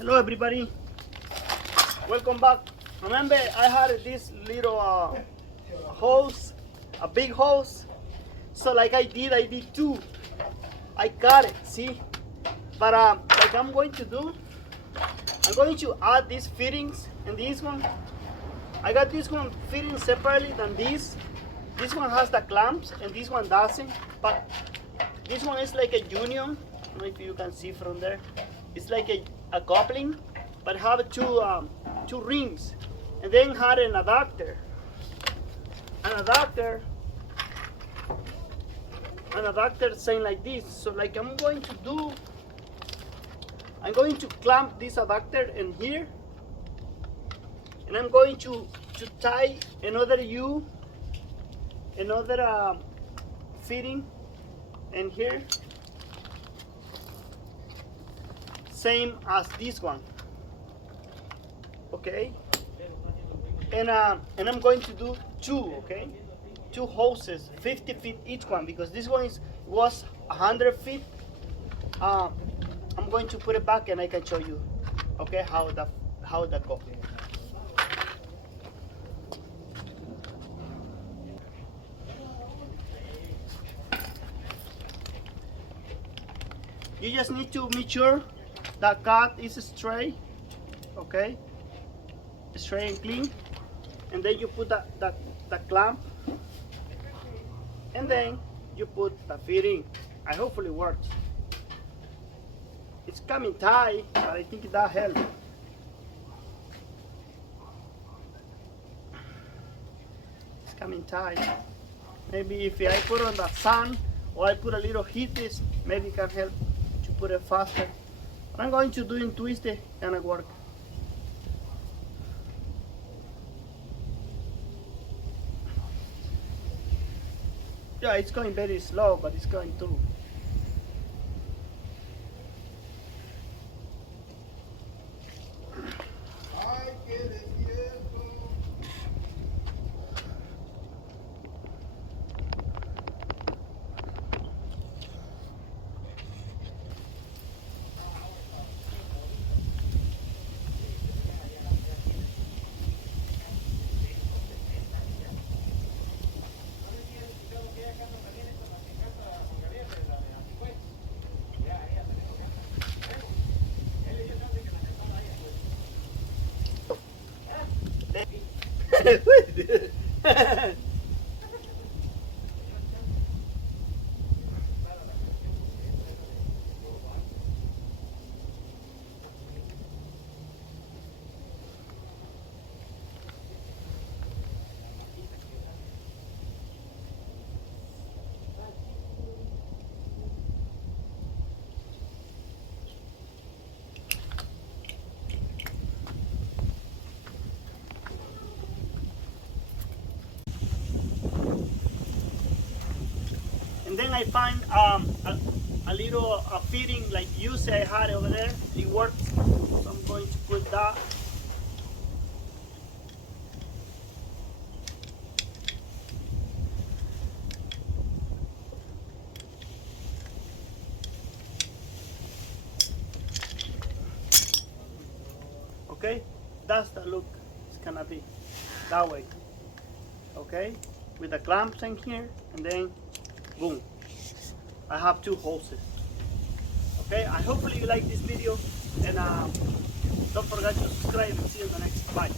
Hello everybody, welcome back. Remember I had this little hose, a big hose. So like I did two. I got it, see? But like I'm going to do, I'm going to add these fittings and this one. I got this one fitting separately than this. This one has the clamps and this one doesn't. But this one is like a union. I don't know if you can see from there. It's like a coupling, but have two rings, and then had an adapter. An adapter saying like this. So like I'm going to clamp this adapter in here, and I'm going to tie another fitting in here, same as this one, okay? And I'm going to do two, okay? Two hoses, 50 feet each one, because this one was 100 feet. I'm going to put it back and I can show you, okay, how that goes. You just need to make sure that cut is straight, okay, straight and clean, and then you put the clamp, and then you put the fitting. I hopefully it works. It's coming tight, but I think that helps. It's coming tight. Maybe if I put on the sun or I put a little heat, this maybe it can help to put it faster. But I'm going to do it twisted and it work. Yeah, it's going very slow, but it's going through. And then I find a little fitting like you say I had over there. It works. So I'm going to put that. Okay, that's the look. It's gonna be that way. Okay, with the clamps in here, and then boom, I have two hoses. Okay, I hopefully you like this video, and don't forget to subscribe and see you in the next. Bye.